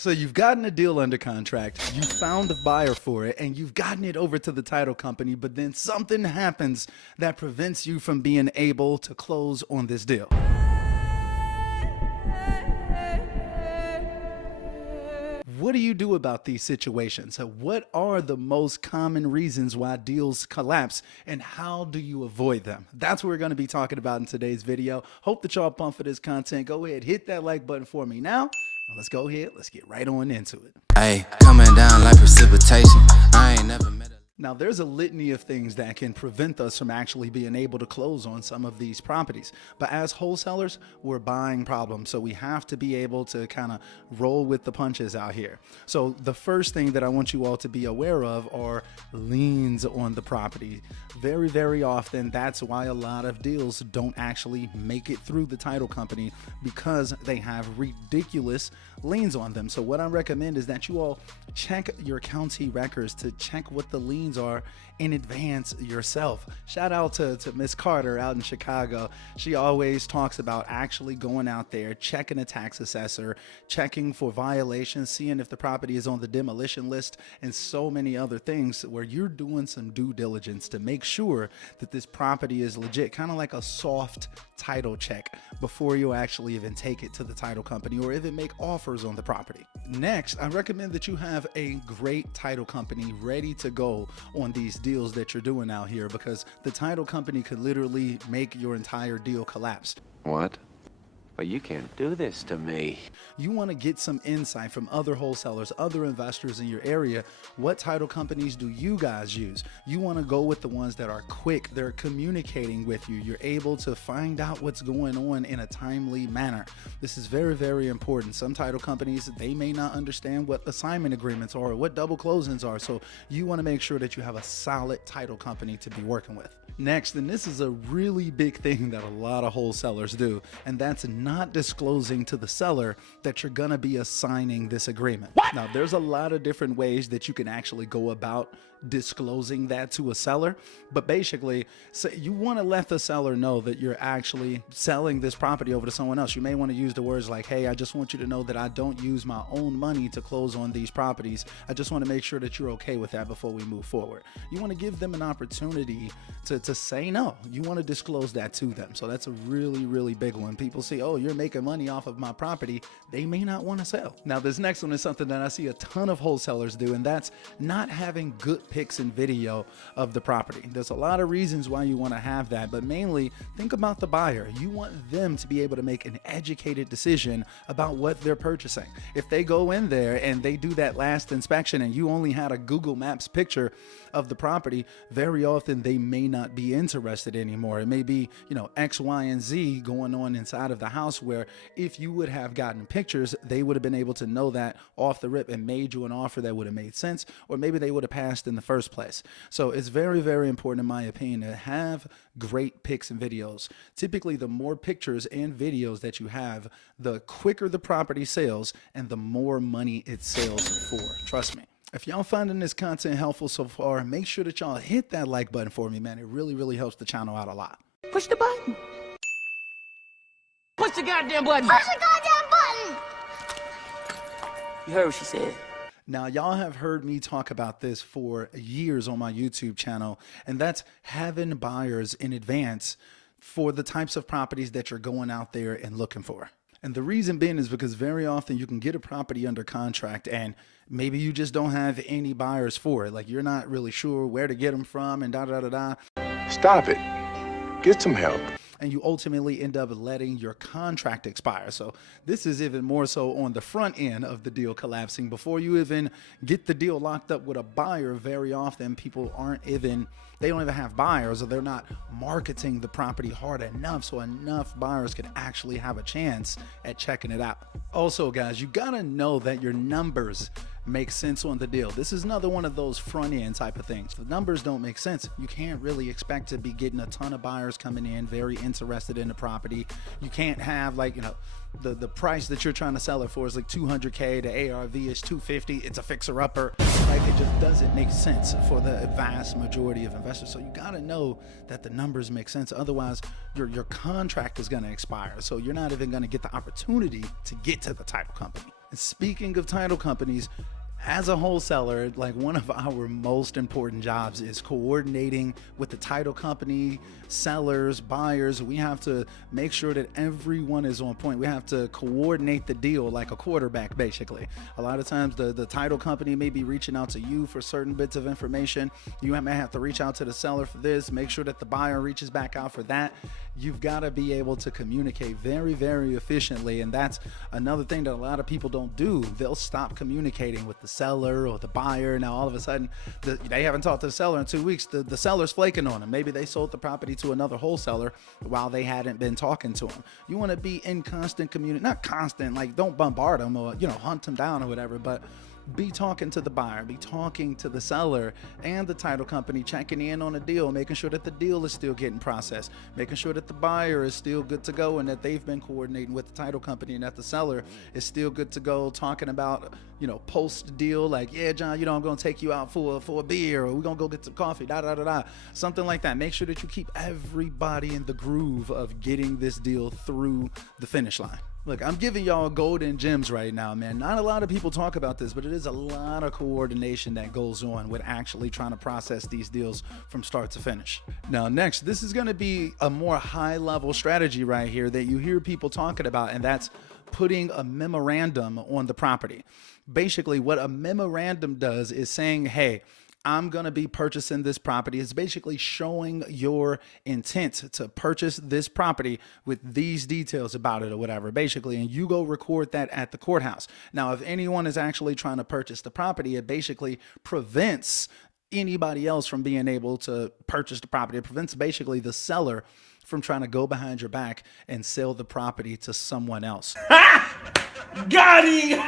So you've gotten a deal under contract, you found a buyer for it, and you've gotten it over to the title company, but then something happens that prevents you from being able to close on this deal. What do you do about these situations? What are the most common reasons why deals collapse, and how do you avoid them? That's what we're going to be talking about in today's video. Hope that y'all pumped for this content. Go ahead, hit that like button for me now. Let's go ahead. Let's get right on into it. Hey, coming down like precipitation. I ain't never met a... Now, there's a litany of things that can prevent us from actually being able to close on some of these properties. But as wholesalers, we're buying problems. So we have to be able to kind of roll with the punches out here. So the first thing that I want you all to be aware of are liens on the property. Very, very often, that's why a lot of deals don't actually make it through the title company, because they have ridiculous liens on them. So what I recommend is that you all check your county records to check what the liens are in advance yourself. Shout out to Miss Carter out in Chicago. She always talks about actually going out there, checking a tax assessor, checking for violations, seeing if the property is on the demolition list, and so many other things where you're doing some due diligence to make sure that this property is legit, kind of like a soft title check before you actually even take it to the title company or even make offers on the property. Next, I recommend that you have a great title company ready to go on these deals that you're doing out here, because the title company could literally make your entire deal collapse. What? But you can't do this to me. You want to get some insight from other wholesalers, other investors in your area. What title companies do you guys use? You want to go with the ones that are quick. They're communicating with you. You're able to find out what's going on in a timely manner. This is very, very important. Some title companies, they may not understand what assignment agreements are or what double closings are. So you want to make sure that you have a solid title company to be working with. Next, and this is a really big thing that a lot of wholesalers do, and that's not disclosing to the seller that you're gonna be assigning this agreement. Now, there's a lot of different ways that you can actually go about disclosing that to a seller, but basically, so you want to let the seller know that you're actually selling this property over to someone else. You may want to use the words like, hey, I just want you to know that I don't use my own money to close on these properties. I just want to make sure that you're okay with that before we move forward. You want to give them an opportunity to say no. You want to disclose that to them. So that's a really, really big one. People say, oh, you're making money off of my property. They may not want to sell. Now, this next one is something that I see a ton of wholesalers do, and that's not having good pics and video of the property. There's a lot of reasons why you want to have that, but mainly think about the buyer. You want them to be able to make an educated decision about what they're purchasing. If they go in there and they do that last inspection and you only had a Google Maps picture of the property, very often they may not be interested anymore. It may be, X, Y, and Z going on inside of the house, where if you would have gotten pictures, they would have been able to know that off the rip and made you an offer that would have made sense, or maybe they would have passed in the first place. So it's very, very important, in my opinion, to have great pics and videos. Typically, the more pictures and videos that you have, the quicker the property sells and the more money it sells for. Trust me. If y'all finding this content helpful so far, make sure that y'all hit that like button for me, man. It really, really helps the channel out a lot. Push the button. Push the goddamn button. Push the goddamn button. You heard what she said. Now, y'all have heard me talk about this for years on my YouTube channel, and that's having buyers in advance for the types of properties that you're going out there and looking for. And the reason being is because very often you can get a property under contract and maybe you just don't have any buyers for it. Like, you're not really sure where to get them from and da-da-da-da. Stop it. Get some help. And you ultimately end up letting your contract expire. So this is even more so on the front end of the deal collapsing. Before you even get the deal locked up with a buyer, very often people they don't even have buyers, or they're not marketing the property hard enough so enough buyers can actually have a chance at checking it out. Also, guys, you gotta know that your numbers make sense on the deal. This is another one of those front end type of things. If the numbers don't make sense, you can't really expect to be getting a ton of buyers coming in very interested in the property. You can't have, like, the price that you're trying to sell it for is like $200K, the ARV is $250, it's a fixer-upper. Like, it just doesn't make sense for the vast majority of investors. So you gotta know that the numbers make sense. Otherwise, your contract is gonna expire. So you're not even gonna get the opportunity to get to the title company. Speaking of title companies, as a wholesaler, like one of our most important jobs is coordinating with the title company, sellers, buyers. We have to make sure that everyone is on point. We have to coordinate the deal like a quarterback, basically. A lot of times the title company may be reaching out to you for certain bits of information. You may have to reach out to the seller for this, make sure that the buyer reaches back out for that. You've got to be able to communicate very, very efficiently. And that's another thing that a lot of people don't do. They'll stop communicating with the seller or the buyer. Now, all of a sudden, they haven't talked to the seller in 2 weeks. The seller's flaking on them. Maybe they sold the property to another wholesaler while they hadn't been talking to them. You want to be in constant communication, not constant, like don't bombard them or, hunt them down or whatever, but be talking to the buyer, be talking to the seller and the title company, checking in on the deal, making sure that the deal is still getting processed, making sure that the buyer is still good to go and that they've been coordinating with the title company and that the seller is still good to go, talking about, post deal, like, yeah, John, I'm going to take you out for a beer, or we're going to go get some coffee, something like that. Make sure that you keep everybody in the groove of getting this deal through the finish line. Look, I'm giving y'all golden gems right now, man. Not a lot of people talk about this, but it is a lot of coordination that goes on with actually trying to process these deals from start to finish. Now, next, this is going to be a more high-level strategy right here that you hear people talking about, and that's putting a memorandum on the property. Basically, what a memorandum does is saying, hey, I'm going to be purchasing this property. It's basically showing your intent to purchase this property with these details about it or whatever, basically, and you go record that at the courthouse. Now, if anyone is actually trying to purchase the property, it basically prevents anybody else from being able to purchase the property. It prevents basically the seller from trying to go behind your back and sell the property to someone else. Got him!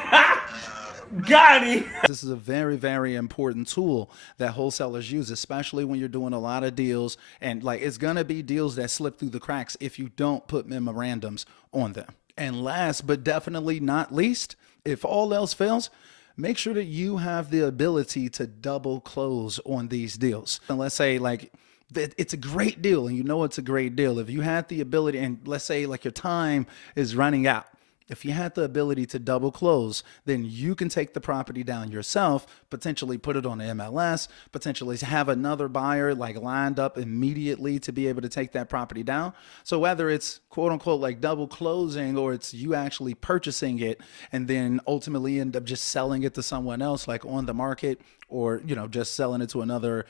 Got him! This is a very, very important tool that wholesalers use, especially when you're doing a lot of deals. And it's going to be deals that slip through the cracks if you don't put memorandums on them. And last but definitely not least, if all else fails, make sure that you have the ability to double close on these deals. And let's say it's a great deal and it's a great deal. If you had the ability, and let's say your time is running out, if you had the ability to double close, then you can take the property down yourself, potentially put it on the MLS, potentially have another buyer lined up immediately to be able to take that property down. So whether it's quote unquote double closing, or it's you actually purchasing it and then ultimately end up just selling it to someone else on the market, or just selling it to another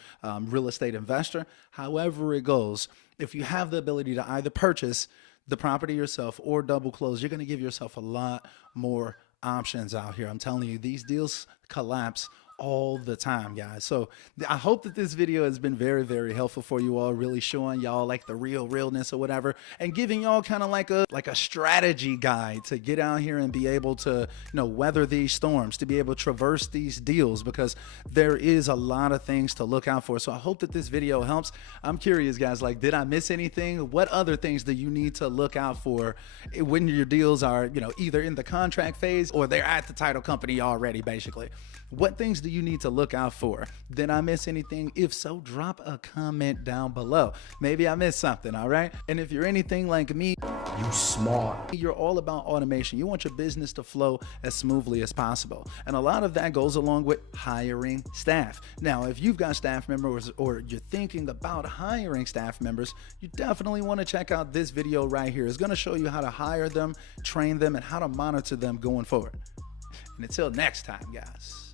real estate investor, however it goes, if you have the ability to either purchase the property yourself or double close, you're going to give yourself a lot more options out here. I'm telling you, these deals collapse all the time, guys. So I hope that this video has been very, very helpful for you all, really showing y'all the realness or whatever, and giving y'all kind of like a strategy guide to get out here and be able to weather these storms, to be able to traverse these deals, because there is a lot of things to look out for. So I hope that this video helps. I'm curious, guys, did I miss anything? What other things do you need to look out for when your deals are either in the contract phase or they're at the title company already, basically? What things do you need to look out for? Did I miss anything? If so, drop a comment down below. Maybe I missed something, all right? And if you're anything like me, You smart. you're all about automation. You want your business to flow as smoothly as possible. And a lot of that goes along with hiring staff. Now, if you've got staff members or you're thinking about hiring staff members, you definitely want to check out this video right here. It's going to show you how to hire them, train them, and how to monitor them going forward. And until next time, guys.